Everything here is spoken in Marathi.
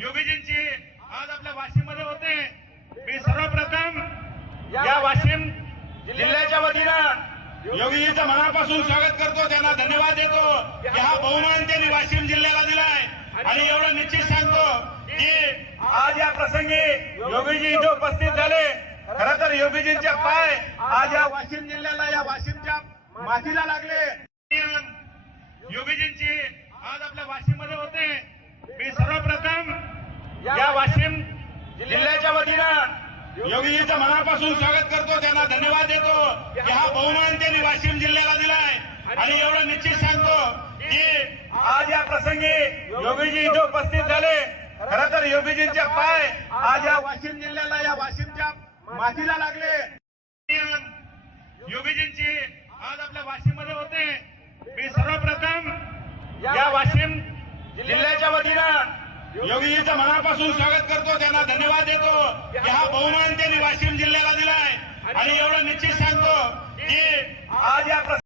योगीजींची आज आपल्या वाशिममध्ये होते. मी सर्वप्रथम या वाशिम जिल्ह्याच्या वतीनं योगीजीचं मनापासून स्वागत करतो. त्यांना धन्यवाद देतो की हा बहुमान त्यांनी वाशिम जिल्ह्याला दिलाय. आणि एवढं निश्चित सांगतो की आज या प्रसंगी योगीजी इथे उपस्थित झाले. खर तर योगीजींचे पाय आज या वाशिम जिल्ह्याला या वाशिमच्या मातीला लागले. योगीजींची आज आपल्या वाशिममध्ये होते मी सर्वप्रथम या वाशिम जिल्ह्याच्या वतीनं योगीजीचं मनापासून स्वागत करतो त्यांना धन्यवाद देतो की हा बहुमान त्यांनी वाशिम जिल्ह्याला दिलाय. आणि एवढं निश्चित सांगतो की आज या प्रसंगी योगीजी इथे उपस्थित झाले. खर तर योगीजींचे पाय आज या वाशिम जिल्ह्याला या वाशिमच्या मातीला लागले. योगीजींची आज आपल्या वाशिममध्ये होते. मी सर्वप्रथम या वाशिम जिल्ह्या योगीजींचं मनापासून स्वागत करतो त्यांना धन्यवाद देतो. की हा बहुमान त्यांनी वाशिम जिल्ह्याला दिलाय. आणि एवढं निश्चित